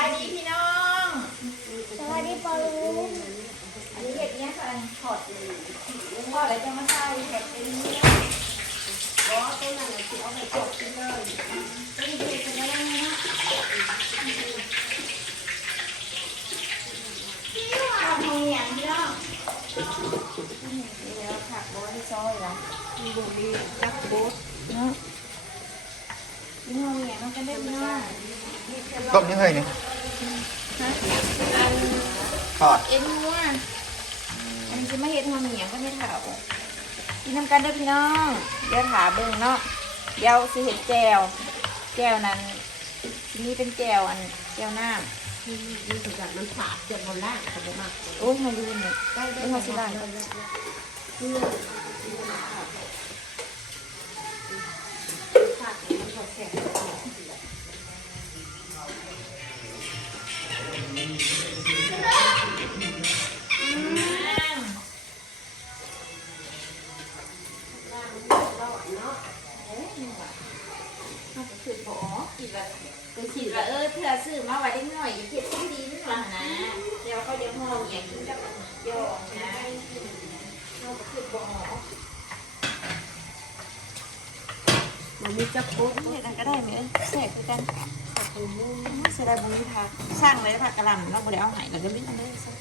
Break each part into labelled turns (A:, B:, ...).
A: ายดีพี่น้อง
B: สวัสดีปอลุง
A: อันนี้เห็ดเนี้ยค่ะถอดพอแล้วจะมาใส่เห็ดเป็นเนี้ยบ
B: อ๋อต้นนั้นน่ะสิเอาไปจบกันเลย
A: เป็นเห็ดเป็นอะไรนะข้าวหงอย่างพี่น้องเดี๋ยวผักโบที่ซอยละ
B: มีบุมีตักบ๊ท
A: เนาะ พี่น้องเนี่ยมันก็ได้พี่น้อง
C: ต้มยังไงเนี่ย
A: ฮะอัน
C: ทอด
A: เอ็นนัวอันนี้จะไม่เห็ดหอมเหนียวก็ไม่ถาวกินน้ำกันเด้อพี่น้องเดี๋ยวถาเบิ่งเนาะเดี๋ยวสิเห็ดแจวแจวนั้นทีนี้เป็นแจวอันแจวน้ำ
B: นี่ถึงจากมันขาดจนบนล่างเขาบอกมาก
A: โอ้ยมาดูเนี่ย
B: ได้ได้
A: ไม่
B: ได้
A: มาสิได้
B: ขาด
A: พอคิดว่าคือคิดว่าเออเธอซื้อมาไว้ได้หน่อยอย่าเก็บที่ดินละนะเดี๋ยวเขาจะมองอย่างนี้จะยอมนะเขาคือบ่อ
B: มันมีจักโบ๊ท
A: เห็ดอันก็ได้ไหมเสกคือกันเสียดายบุญพักสร้างเลยผักกระหล่ำเราบ่ได้เอาหายเราก็ลิ้นเลยซะ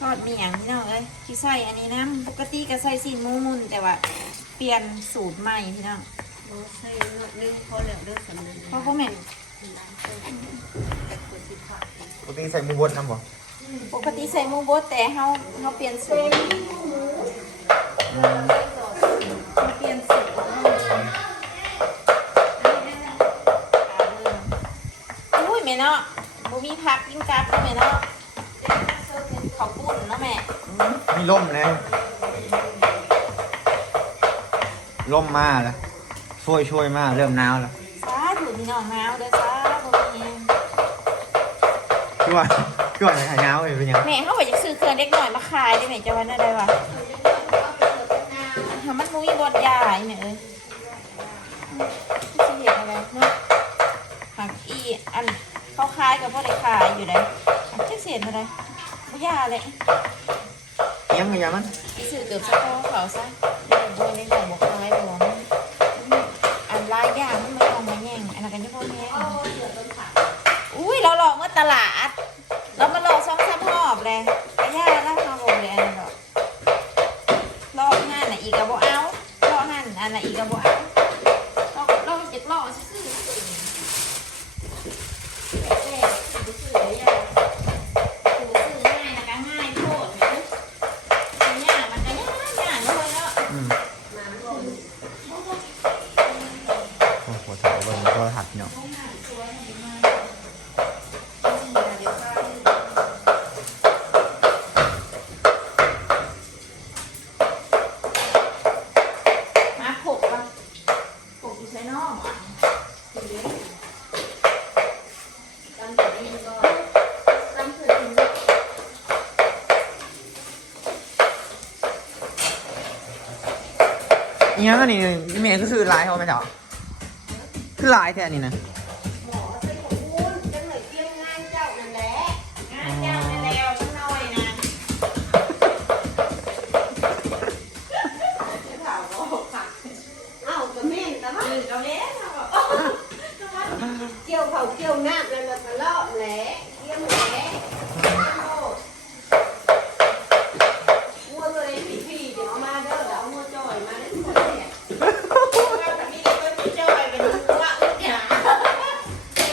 A: ทอดมีอย่างพี่น้องเอ้ยที่ใส่อันนี้นะปกติก็ใส่ซีมูมุนแต่ว่าเปลี่ยนสูตรใหม่พี่น้อง
B: โบ๊ทใส่นอกนึงพอแล้วเลิกสำเร็จ
A: เพราะเขาเหม็น
C: ปกติใส่หมูบดน้ำบ่
A: ปกติใส่หมูบดแต่เขาเขาเปลี่ยนสูตรเขาเปลี่ยนสูตรอุ้ยแม่เนาะบ่มีผักกินกับเนาะแม่เนาะเขาวปุ้นเนาะแม่
C: มีล่มแล้วล่มมาแล้ว ช่วยช่วยมาเริ่มหนาวแล้ว
A: สาถูพี่น้องหนาวเด้อสาบ่มี
C: คือว่าคือว่าไหนหนาวเลยเป็นยัง
A: แม่เขาบอกจะซื้อเครื่องเล็กหน่อยมาขายได้ไหมจะวันได้วะทำมันมุ้ยบดยาไอ้แม่เอ้ยสิเห็นอะไรเนาะหักอีอันเขาขายกับพ่อได้ขายอยู่ได้หักจะเสียอะไรบ่ยาเลย
C: ยังไงยังมัน
A: ไปซื้อเกือบสักพ่อเขาซะได้บ่ได้ของบ่ขายบ่ว่ามันอันหลายอย่างมันมาเอามาแย่งอันนั้นกันที่พ่อแม่อุ้ยเราหลอกเมื่อ ตลาด เรามาหลอกสองสามรอบเลยก็ยาล่าเขาบอกเลยอันนั้นหรอกรอบห้าน่ะอีกกับโบเอารอบห้าอันน่ะอีกกับโบ
C: เอา อีหยังอันนี้แม่ก็คือลายเขาไหมเจ้าคือลายแท้นี่นะ
B: หมอใส่ของคุณจังเลยเตรียมงานเจ้านั่นแหละ
A: งานเจ้าในแล้วทั้งน้อยนะจะถามว่าผัก
B: เอ้าก็แม่นแต่ว่า
A: หรือเราเล่นเราแบบ
B: เกี่ยวเขาเกี่ยวน้ำแล้วเราก็เลาะแหละเกี่ยวแหละงัวเลยพี่ๆเดี๋ยวเอามาเด้อเดี๋ยวเอางัวจ่อยมาได้หมดเลย
A: เราจะมีตัวที่จอยเป็นว่าอึดหยา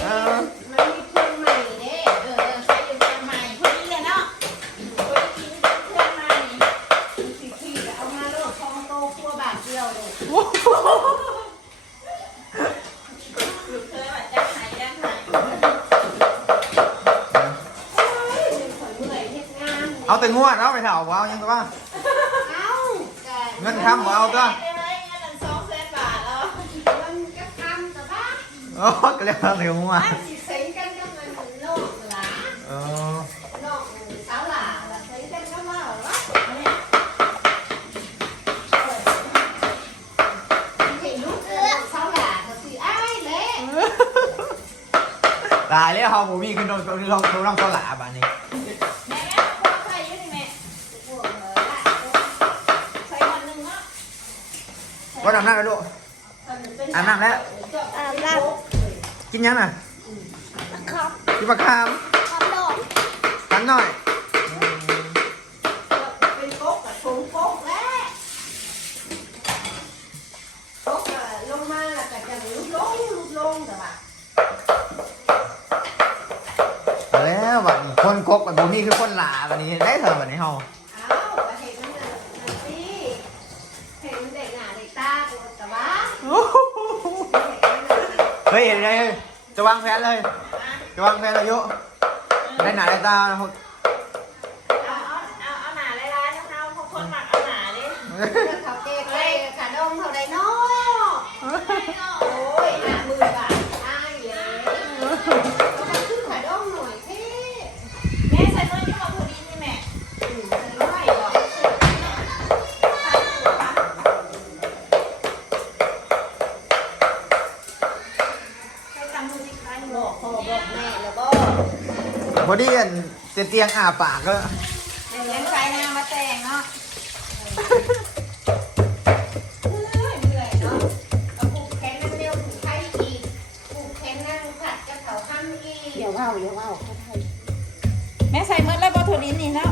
C: เออ
B: มันมีเครื่องใหม่เด้
A: เออใช้อยู่เชียงใหม่พอดีเลยเนาะคนที่กินเครื่องใหม่
B: พี่ๆเอามาโลดทองโตครัวบาทเดียวเลย
A: เคยว่าจะหายจะหาย
B: เป็นคนเหนื่อยเฮ็ดงาน
C: เอาแต่งวดเอาไปเถอะเอายังไงบ้าง
B: เอ้าแต่
C: เงินค้ำบ่เอาตัว
A: ได้เลยเงินหนึ่งสองแสนบาทแล้ว
B: มันก็ทำแต่ว่า
C: โอ้ก็เรียกว่าเร็วมาก
B: มันสิเซ็งกันก็มันโลกหลา
C: เออ
B: โลกสาวหลาละเซ็งกันก็มาหรอเห็นลูกเออสาวหลาก็สิอ้ายแหละ
C: หลายเลยเขาผมมีคือโดนลองลองตัวหลาบ้านนี้
A: แม่แม่พอใส่อยืดนี่แม่ใส่วันหนึ่งเนาะ
C: ว่าน้ำหน้าแล้วลูกอาบน้ำแล้ว
D: อาบน้
C: กินยังน่ะำ
D: ครับ
C: กินปลาคาม
D: ครับดอก
C: ทันหน่อย
B: เป็นก๊กกับถุงก๊กแล้วก๊กอะลงมาแล้วก็จะลุกลงลุกลงแต่ว่า
C: เอาแล้วบัดนี้คนกกแบบผมมีคือคนหลาบัดนี้ได้เถอะบัดนี้เฮา
B: เฮ้
C: ยเห็นเลยจะวางแผนเลยจะวางแผนอายุได้หนาได้ตาเขา
A: เอาเอาเอาเอาหนาเลยร้านนะคะพวกคนหมักเอาหนาเพอดี
B: อั
A: น
C: เตียงอาปากก็
A: เลี้ยงใช้นามาแต่งเนาะ
B: เหนื่อยเหนื่อยเนาะเอาผูกแขนนั่นเร็วผูกไข้อีกผูกแขนนั่นผัดกับเขาข้ามอีก
D: เดี๋ยวว่าวเดี๋ยวว่าวเขาไทย
A: แม่ใส่เมื่อแล้วบอโทดินนี่เนาะ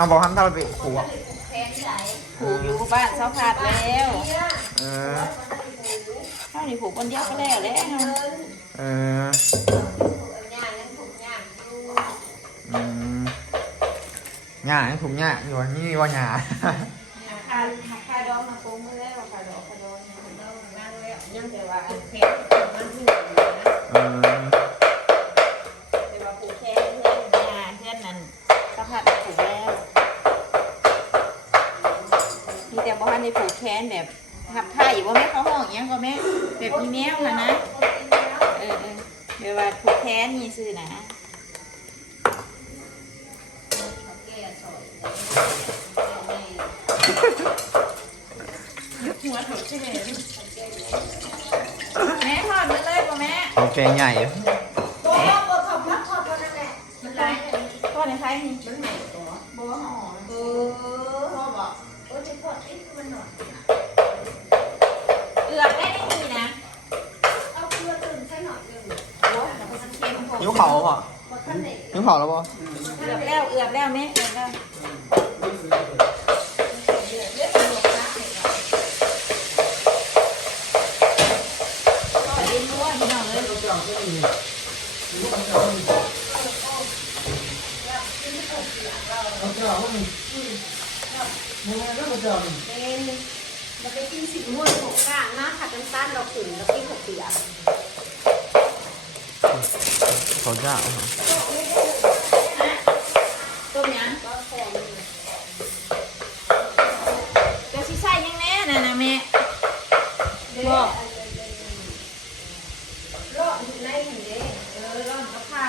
A: เอาบอก
C: ทำเท่าไปขู่อะ
B: ผูกแขนไหล
A: ผูกอยู่บ้านเสาขาดแล้ว
B: เนี่ย
C: เออ
A: เท่านี้ผูกคนเดียวก็แล้วแหล้ว
B: เดิน
C: เออ
B: ผูกอันยางนั้นผูกยางอยู่
C: อืมหญ้ายังถุงหญ้าอยู่นี่ว่าหญ้า
A: คาค แม่แบบมีแมวค่ะนะ เออเออเดี๋ยวว่าผูกแขนมีซื้อนะ
B: แก้สอย
A: หัวถูกใช่ไหมแม่ถอดมาเลยป่ะแม่
C: โอเคใหญ่
B: โบ้โบ้ขอบพักขอบนั่นแหละมันไรเลย
A: ถอดในไทยนี่
B: นิ้วเผา
C: ป่ะ
B: กดท่านเด็ก
C: ยิ้วเผาแล้วป่ะ
A: เอือบแล้วเอือบแล้วแม่เอือบแล้วเรียนรู้ว่าพี่น้องเลย
B: เป็นเราไปกินสีม่วงหกก้านนะผัดน้ำตาลเราขุ่นแล้วกินหกเปียก
C: เขาจะ
A: ต้มยัง
B: ก็แค่นี้
A: จะสิใส่ยังแน่น่ะนะแม่
B: บอกรอบอยู่ในหินเด้
A: เออร้อนกับไข่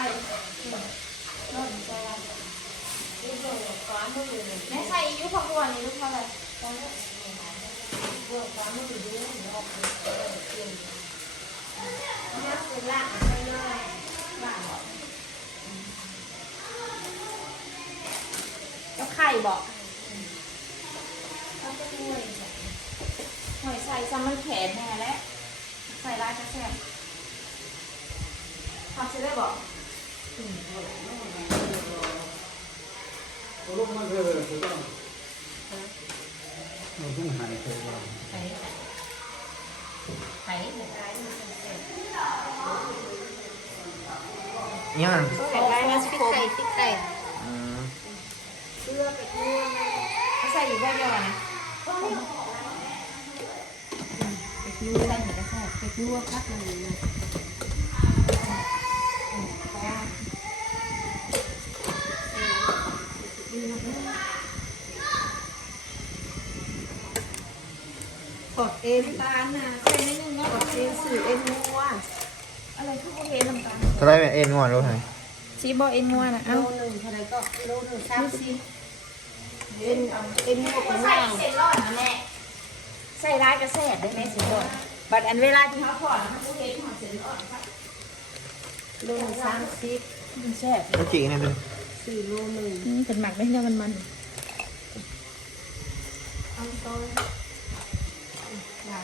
A: แม่ใส่อายุพักวันนี้ลูกเท่าไหร่
B: น้ำเป็นลางใช่ไหมล่างหรอ
A: กับไข่บอก
B: เขาจะด้วย
A: หอยใส่ซ้ำมันแขนแน่แล้วใส่ลายกระแซบทำเสร็จได้วบอก
B: ไข่เหมือนไรมันเป็นเศษ
C: เนี่ยมัน
A: แขนลายมาส
B: พริกไข่พริกไข่
C: อืม
B: เกลือไปนวดนะ
A: เขาใส่อยู่แบบเดียวกันนะ
B: ไปนวดใส่หมูกระแทกไปนวดพักหนึ่งนะกดเอ็นตาลนะ ไม่นึงเนาะกดเอ็นสื่อเอ็นงัว
A: อะไรคือโอเคน้ำตาล
C: จะได้เป็นเอ็นงอนรู้ไหม
A: ซีบอเอ็นนัวนะ
B: โล
A: เอ้า
B: หนึ่งเท่าไรก็โลหนึ่งสามสิบเอ็นเอ็นงัวของ
A: ใส่
B: เรา
A: เส้นร้อนนะแม่ใส่ร้ายกระแสบได้ไหมเส้นร้อนบัดอันเวลาที่เขาทอดนะมันโอเคทอดเส้นร้อนครับ
B: โลหนึ่งสามสิบ
A: มันแซ่บ
C: ก็จีนี่เป็น
B: สี่โลหนึ่ง
A: อืมเป็นหมักได้ยังมันมัน
B: เอาต้นล้าง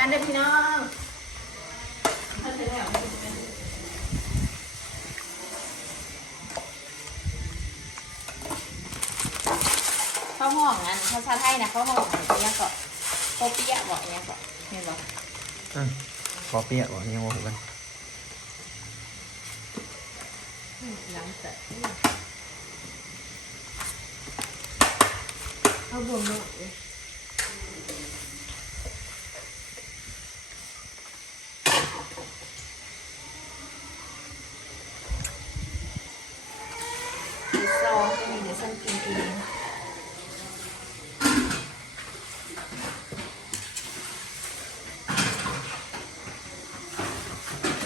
A: กินกันเด้อพี่น้องข้าวหอมอันภาษาไทยนะข้าวหอมอันนี้ก็ข้าวเปี๊ยะบอกเนี่ยก็เห็นบอก
C: อืมขอเปียกบอกยังโมโหกัน
B: หลังจากเอาบวมหมดเลย
A: คือซองจะมีเดี๋ยวฉันกินเอง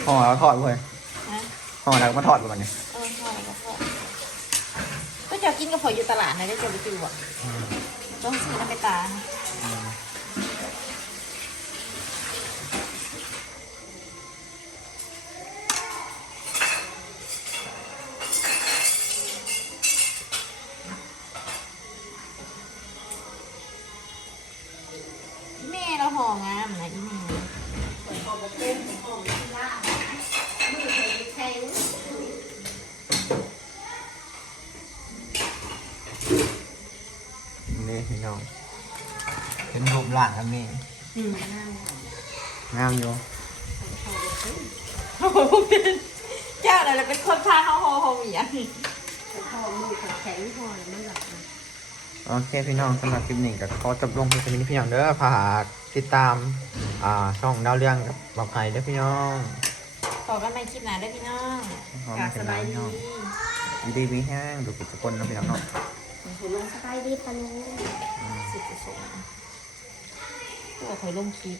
C: ห่อแล้วทอดเว้ย
A: นะ
C: ห่อแล้วมาทอดกันเนี่ย
A: เออพ่อแล้วก็พ่อก็จะกินกับพออยู่ตลาดนะจะจะไปกินบ่ต้องซื้อน้ำไปตาลอีแม่เราห่องามนะอีแม่
B: แข็ง
C: นี่พี่น้องเป็น รูปร่างครับนี่
B: อืมน่างา
C: มอยู่
A: โอ้โหเป็นเจ้าอะไรเป็นคนพาเขาโฮโฮเหมียน
B: พอมือแข็งพอแล้วมันหลับนะ
C: โอเคพี่น้องสำหรับคลิปนี้ก็ขอจบลงเพียงเท่านี้พี่น้องเด้อฝากติดตามอ่าช่องดาวเรื่องกับบอกไผ่เด้อพี่น้อง
A: ขอกันใหม่คลิปหน้าด้วยพี่น้อง
C: ขอบ
A: กราบ
C: คุ
A: ส
C: ณ
A: บาย
C: พี่
A: ดี
C: น้องยินดีมีแห้งดูกิจกรนะพี่น้องเนาะ
A: คุณลง
D: สบายดีปะลุง
A: สุดสุด ตัวข่อยลงคลิป